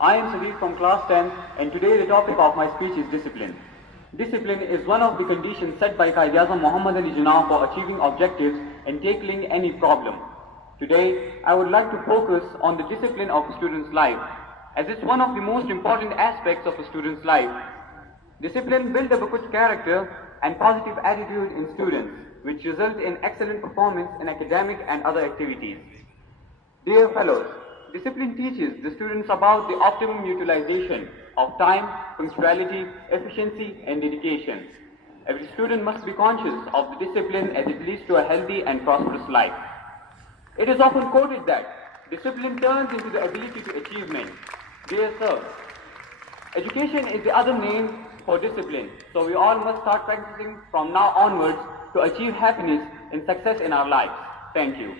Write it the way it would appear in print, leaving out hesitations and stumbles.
I am Sadiq from class 10 and today the topic of my speech is discipline. Discipline is one of the conditions set by Qaid-e-Azam Muhammad Ali Jinnah for achieving objectives and tackling any problem. Today, I would like to focus on the discipline of a student's life, as it's one of the most important aspects of a student's life. Discipline builds up a good character and positive attitude in students, which result in excellent performance in academic and other activities. Dear fellows, discipline teaches the students about the optimum utilization of time, punctuality, efficiency, and dedication. Every student must be conscious of the discipline as it leads to a healthy and prosperous life. It is often quoted that discipline turns into the ability to achievement. Dear sir, education is the other name for discipline, so we all must start practicing from now onwards to achieve happiness and success in our lives. Thank you.